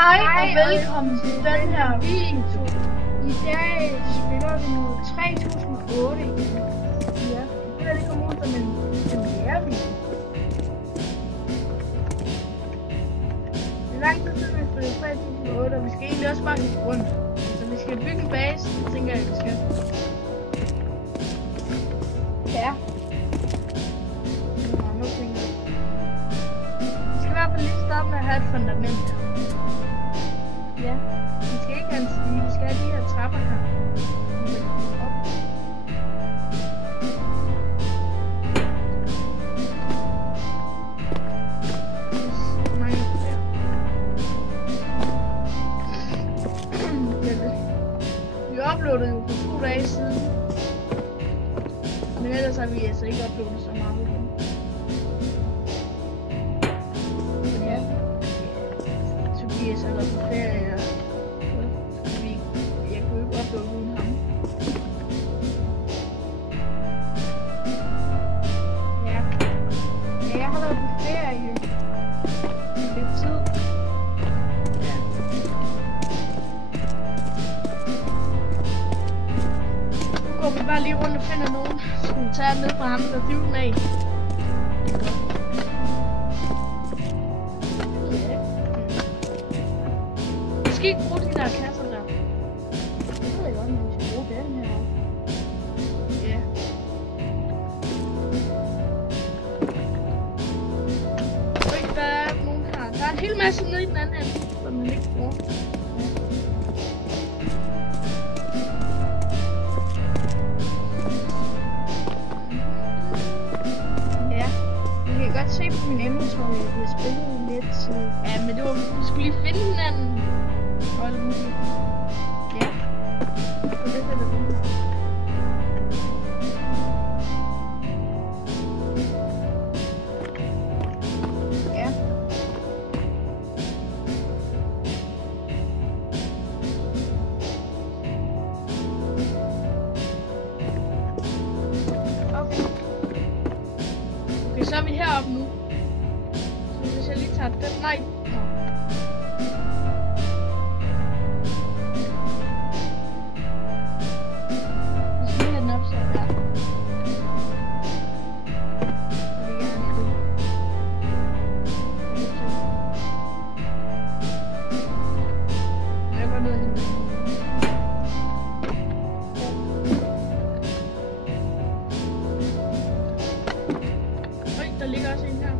Hej og velkommen til den her video. I dag spiller vi nu 3008 igen. Ja, det er det kommer ud som en premiere-video. Det er lang tid siden, vi spiller 3008, og vi skal egentlig også bare gå rundt. Så vi skal bygge en base, det tænker jeg, vi skal. Ja. Nu tænker jeg. Vi skal i hvert fald lige starte med at have et fundament her. Ja, vi skal ikke have en stige, vi skal have de her trapper her. Vi uploadede jo for 2 dage siden. Men ellers har vi altså ikke uploadet så meget igen. Ja. Tobias har været på ferie, og jeg kunne ikke uploade uden ham. Ja. Ja, jeg har været på ferie i lidt tid. Ja. Nu går vi bare lige rundt og finder nogen, så vi tager ned fra ham, der dybt med. Vi skal ikke bruge de der kasser der. Det ved jeg godt, men vi skal bruge den her. Ja. Øj, der er nogen her. Der er en hel masse nede i den anden ende, som man ikke bruger. Ja. Jeg kan godt se på min inventory, at vi har spillet lidt tid. Ja, men det var, vi skulle lige finde hinanden. Hold muligt. Ja. Så det finder vi her. Ja. Okay. Okay, så er vi heroppe nu. Så hvis jeg lige tager den. Nej. Der ligger også en her.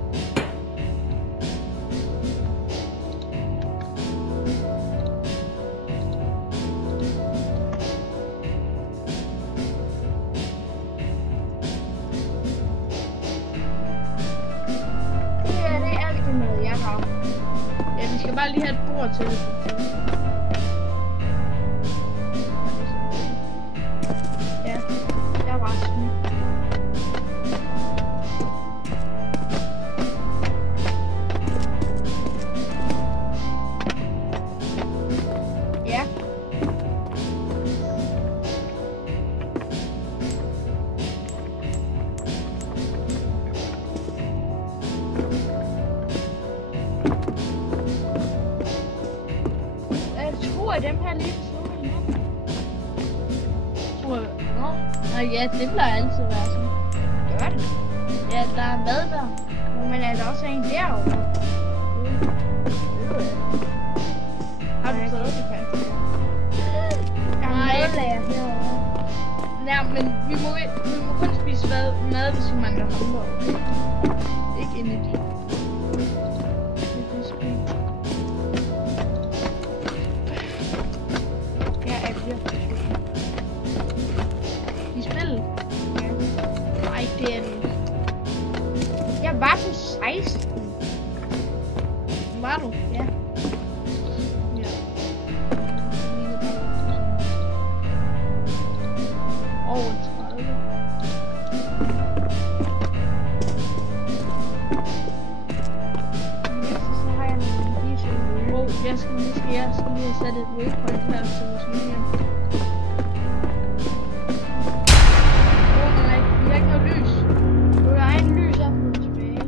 Det er alt det noget, jeg har. Ja, vi skal bare lige have et bord til. Ja, jeg var smidt. Ja. Jeg tror, at dem her lige ved siden af hinanden. Tror jeg. Nå, ja, det plejer altid at være sådan. Gør det? Ja, der er mad der. Men er der også en derovre? Har du taget det faktisk? Nej. Nej, men vi må kun spise mad, hvis vi mangler hamburger. Ikke inde i det. Her er det. I spillet? Ja. Nej, det er det. Jeg var på 16. Var du? Ja. Over 30. Så har jeg nogle diesel. Wow, jeg skal lige have sat et waypoint her, så vi skal lige her. Nej, vi har ikke noget lys. Der er en lys op på tilbage.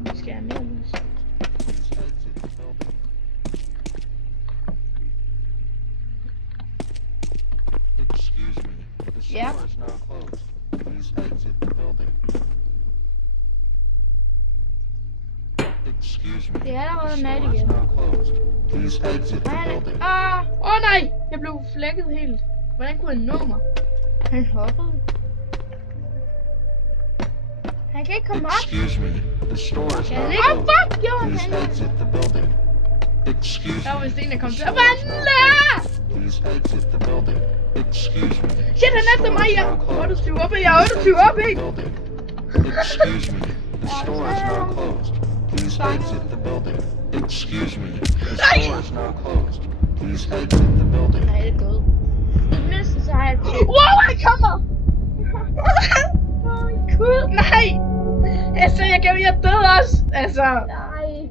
Vi skal have mere lys. Ja. Det er allerede nat igen. Nej, jeg blev flækket helt. Hvordan kunne han nå mig? Han hoppede. Han kan ikke komme op. Kan han ikke? Fuck, gjorde han det? Der var vist en, der kom til at vandle! Shit, han er efter mig, jeg er 28 oppe, jeg er 28 oppe, ikke? Please exit the building. Excuse me. The Nej! store is now closed. Please exit the building. Nej, det er gået. I det mindste så har jeg et wow, han kommer! Åh, min kud. Nej! Altså, jeg døde også. Altså. Nej.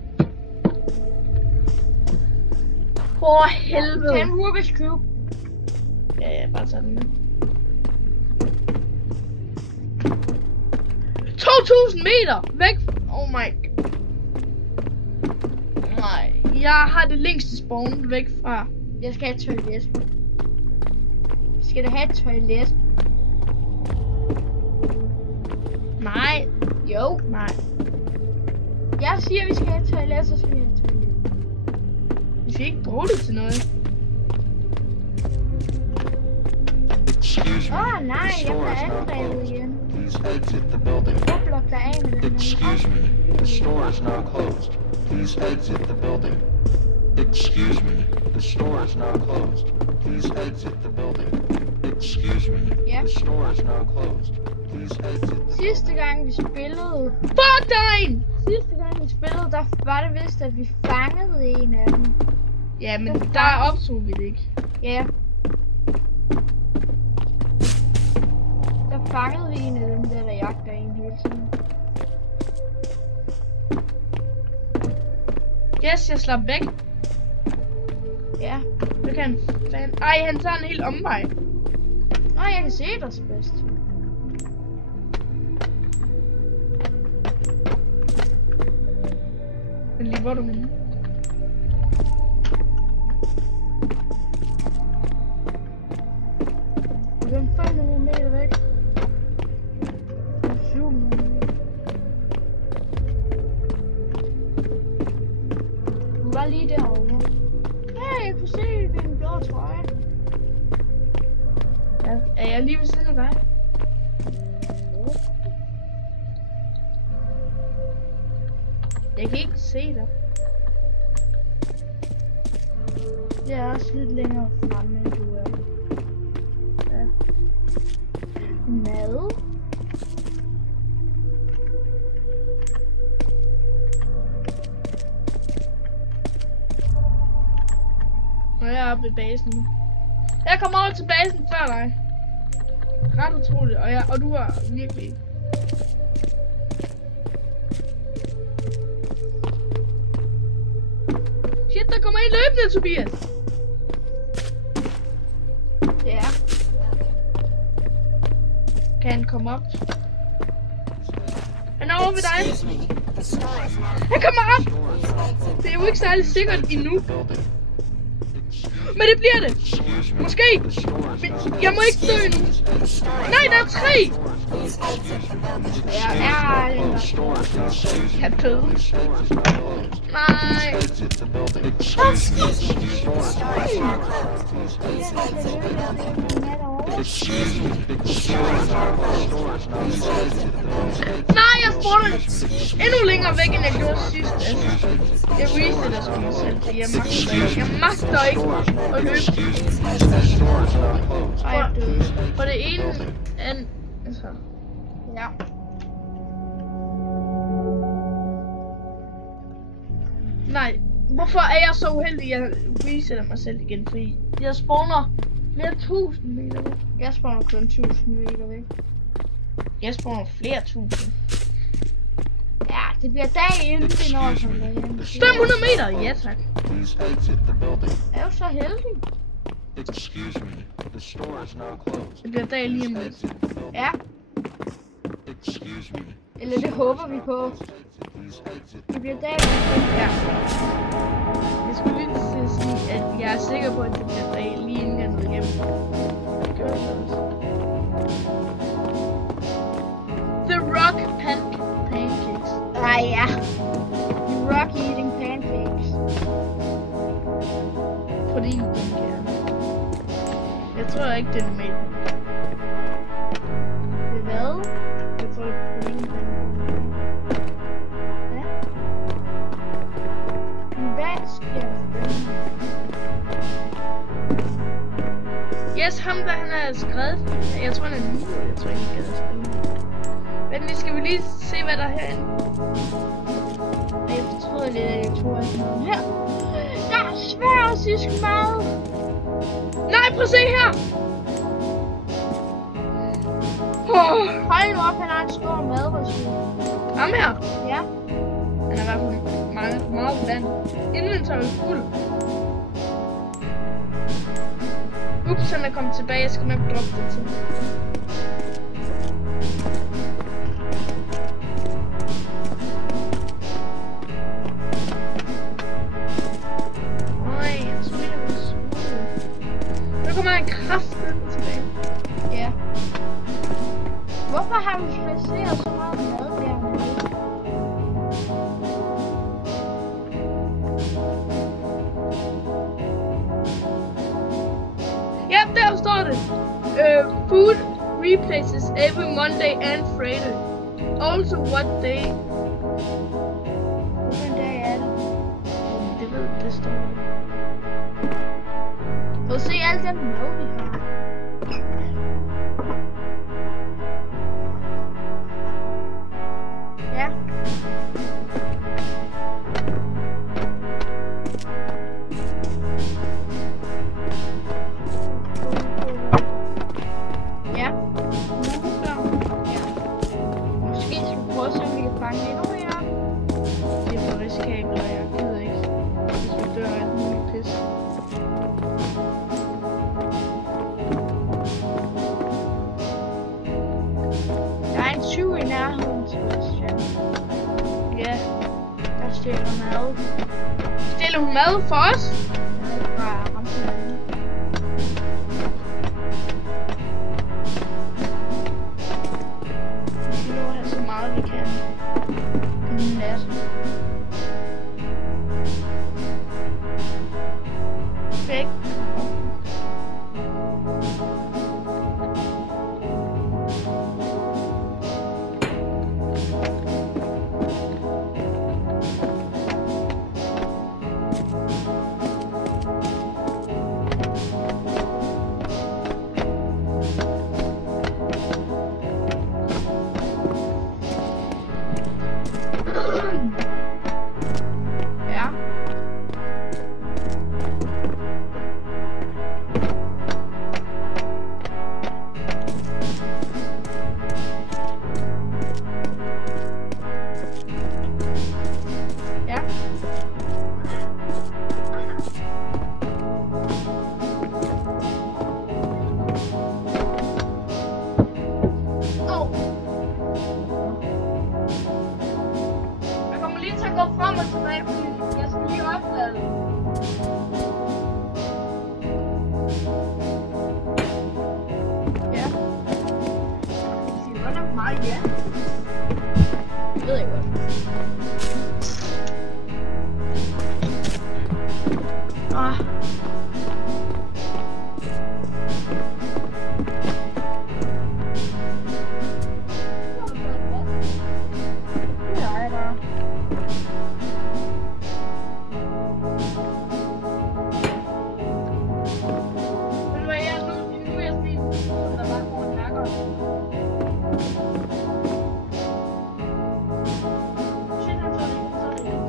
For helvede. Tag en Rubik's Cube. Ja, bare tage den med. 2000 meter væk. Oh my god. Nej, jeg har det længste spawn væk fra. Jeg skal have et toilet. Skal du have et toilet? Nej. Jo. Nej. Jeg siger, vi skal have et toilet, så skal vi have et toilet. Vi skal ikke bruge det til noget. Åh nej, jeg bliver angrebet igen. Jeg blokker af med den her. Excuse me. The store is now closed. Please exit the building. Excuse me. The store is now closed. Please exit the building. Excuse me. Yeah. The store is now closed. Please exit the Sidste gang vi spillede... Fuck dig! Sidste gang vi spillede, der var det vist, at vi fangede en af dem. Ja, men der optog vi det ikke. Ja. Der fangede vi en af dem, der jagter en hele tiden. Yes, jeg slap væk. Ja, det kan han. Ej, han tager en hel omvej. Nå, jeg kan se dig så bedst. Men lige hvor er du henne? Hvem 500 meter væk? 700 meter. Du var lige derovre. Ja, jeg kunne se din blå trøje. Ja, er jeg lige ved siden af dig? Jeg kan ikke se dig. Jeg er også lidt længere fremme, end du er. Ja. Mad? Og jeg er oppe ved basen nu. Jeg kommer over til basen før dig. Ret utroligt, og du er virkelig... Shit, der kommer en løbende, Tobias! Ja. Kan han komme op? Han er over ved dig. Han kommer op! Det er jo ikke særlig sikkert endnu. Men det bliver det. Måske. Men jeg må ikke dø nu. Nej, der er 3. Jeg kan døde. Nej. Nej, jeg spurgte endnu længere væk, end jeg gjorde sidst. Altså, jeg resetter sgu mig selv, så jeg magter ikke at løbe. Ej, jeg døde. For det ene end... Altså... Ja. Nej, hvorfor er jeg så uheldig, at jeg resetter mig selv igen? Fordi jeg spawner flere 1000 meter væk. Jeg spawner kun 1000 meter væk. Jeg spawner flere tusind. Ja, det bliver dag inden vi når at komme hjem. 500 meter? Ja tak. Jeg er jo så heldig. Det bliver dag lige om lidt. Ja. Eller det håber vi på. Det bliver dag lige om lidt. Ja. Jeg skulle lige til at sige, at jeg er sikker på, at det bliver dag lige inden jeg nåede hjem. Det gør jeg også. fordi den kan. Jeg tror ikke, det er med. Hvad? Jeg tror ikke, det er med. Ja. Hvad sker der? Yes, ham der han er skrevet. Jeg tror han er lige. Jeg tror ikke, han er skrevet. Men vi skal lige se, hvad der er herinde. Jeg fortryder lidt, at jeg tog alt noget her. Der er sværsisk mad. Nej, prøv at se her! Hold nu op, han har en stor madresul. Ham her. Ja. Han er i hvert fald meget vand. Inventory fuld. Ups, han er kommet tilbage. Jeg skal nok droppe det til. Nu kommer han kraftigt tilbage. Ja. Hvorfor har du placeret så meget mad dernede? Ja, der står det. Food replaces every Monday and Friday. Also what day? Hvilken dag er det? Det ved det står der. Prøv at se alt den mad, vi har. Ja. Ja. Ja. Måske skal vi prøve at se, om vi kan fange endnu mere. Det er for risikabelt, og jeg gider ikke. Hvis vi dør af alt muligt pis. Der er en tyv i nærheden til os, ja. Ja. Der stjæler mad. Stiller hun mad for os? Mad fra rampen. Vi skal nu have så meget vi kan. En nat. Væk. Ja. Ja. Jeg kommer lige til at gå frem og tilbage, fordi jeg skal lige oplade. Ja. Det siger godt nok meget ja. Det ved jeg godt. Ah. Det er jeg bare. Ved du hvad, nu er jeg sådan en, der bare går en nakker. Shit, han så det ikke.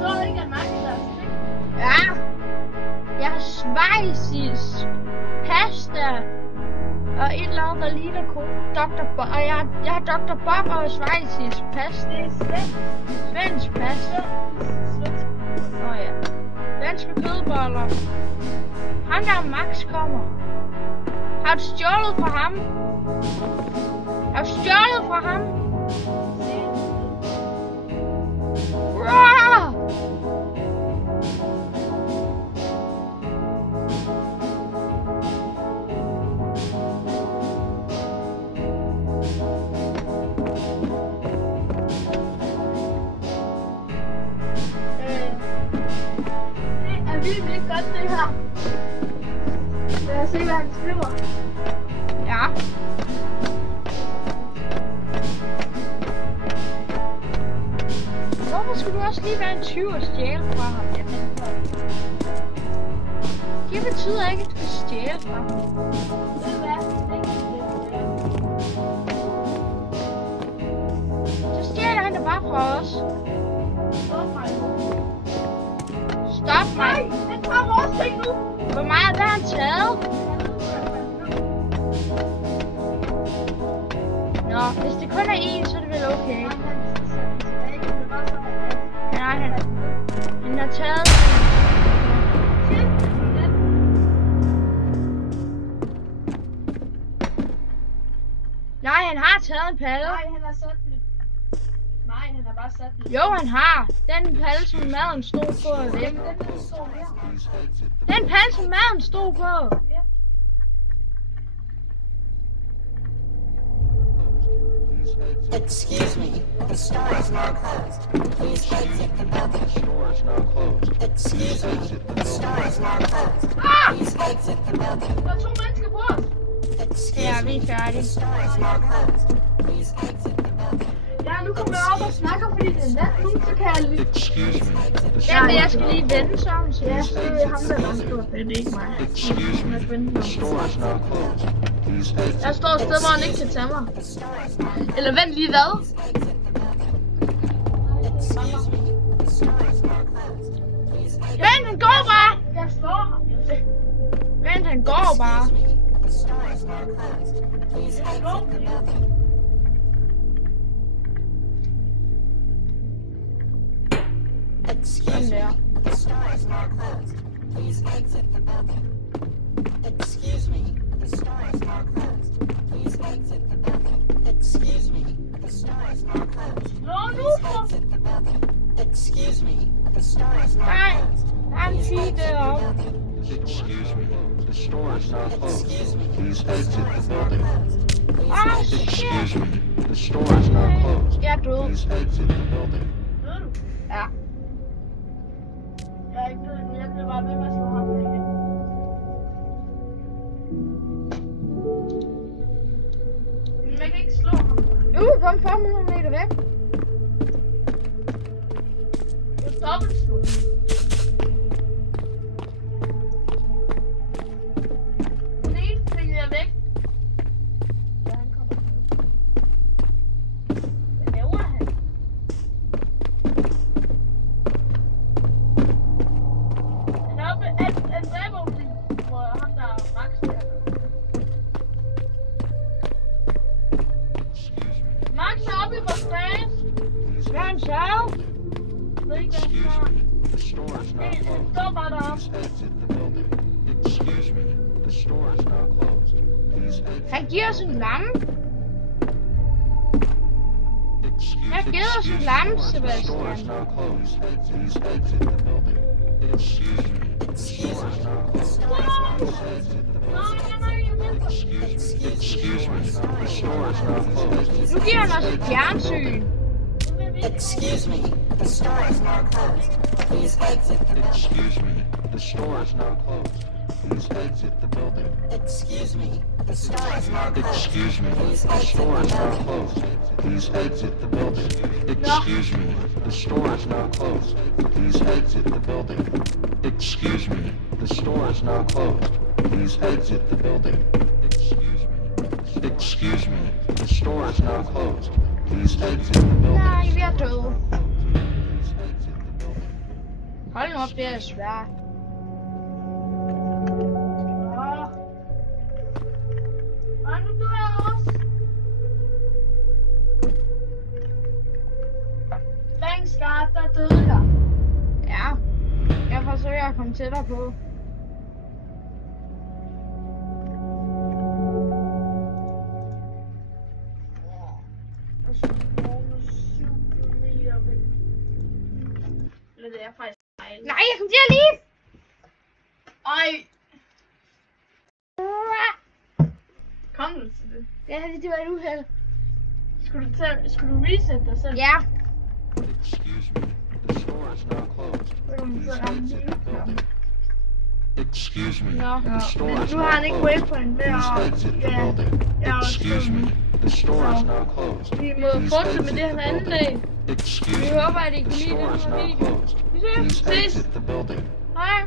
Så ikke at nakke der, ikke? Ja. Jeg har schweizisk pasta og et eller andet, der ligner Dr. Bob. Og jeg har Dr. Bob og schweizisk pasta. Det er svensk. Svensk pasta. Åh ja. Svenske kødboller. Han der Max kommer. Har du stjålet fra ham? Har du stjålet fra ham? Wow! se her. Lad os se, hvad han skriver. Ja. Hvorfor skulle du også lige være en 20 og stjæle fra ham? Det betyder ikke, at du skal stjæle fra ham. Ved du hvad? Så stjæler han det bare fra os. Stop mig. Nej, han tager vores ting nu. Hvor meget har han taget? Nå, hvis det kun er én, så er det vel okay. Nej, han har taget... Nej, han har taget en palle. Nej, han har sat lidt. Nej, han har bare sat lidt. Jo, han har. Den palle, som maden stod på. Den står her. Den palle, som maden stod på. Ja. Excuse me, the store is now closed. Please exit the building. Store is now closed. Excuse me, the store is now closed. Ah! Please exit the building. Der er 2 mennesker på os. Ja, Excuse vi er me, the færdige. store is now closed. Please exit the building. Ja, nu kommer jeg op og snakker, fordi det er nat nu, så kan jeg lige... Excuse me. The Ja, men jeg skal lige vende sammen, så Ja, jeg så er det ham, der har gjort det. Det er ikke mig. Excuse me. The store is now closed. Please exit. Jeg står et sted, hvor han ikke kan tage mig. Eller vent lige hvad? Vent, han går bare! Jeg står her. Vent, han går bare. Excuse me, the store is now closed. Please exit the building. Excuse me, the store is now closed. Please exit the building. Excuse me, the store is now closed. Nå, nu for... Exit the building. Excuse me, the store is now Nej, closed. der er en pige deroppe. Excuse me. The store is now closed. Excuse me, Please exit the building. Åh, shit. Excuse me. The store is now closed. Jeg er død. Please exit the building. Ved du? Ja. Jeg er ikke død endnu. Jeg bliver bare ved med at slå ham igen. Men man kan ikke slå ham. Kom 500 meter væk. Det er dobbeltslå. Den ene ting er væk. Ja, han kommer. Hvad laver han? Han er oppe af dræbervognen, hvor ham der er Max der. Excuse me. Max er oppe i vores base. Hvad han taget? Jeg ved ikke, hvad han Excuse har. me. The store is now Han closed. står bare deroppe. Please exit the building. Excuse me. The store is now closed. Please exit. Han giver os en lampe. Excuse Jeg me. giver os en Excuse lampe, me. The store is Sebastian. now closed. Please exit the building. Excuse me. The store is now closed. Please exit the building. Nej, jeg ved Excuse me. The store is now closed. Nu giver han os et fjernsyn. Excuse me, the store is now closed. Please exit the building. Excuse me. The store is now closed. Please exit the building. Excuse me, the store is now closed. Excuse me. The store is now closed. Please exit the building. Excuse me. The store is now closed. Please exit the building. Excuse me. The store is now closed. Please exit the building. Excuse me. The store is now closed. Please exit the building. Nej, vi er døde. Please exit the building. Hold nu op, det er svært. Og nu dør jeg også. Thanks God, der døde jeg. Ja. Jeg forsøger at komme tættere på. Og så kommer 7 kilometer væk. Eller det er faktisk dejligt. Nej, jeg kom til at lige. Ej, kom du til det? Ja, det var et uheld. Skulle du reset dig selv? Ja. Excuse me. The store is now closed. Ved du, Please så er exit the building. Excuse me. Nå. The store Men is nu har han not ikke closed. waypoint med, Please og exit the ja, building. jeg er også Excuse me. The store is now closed. vi Må må Please fortsætte med exit det the her anden building. dag. Excuse Vi me. håber, at I The kan lide store den is her now video. closed. Vi Please ses. exit the building. Hej.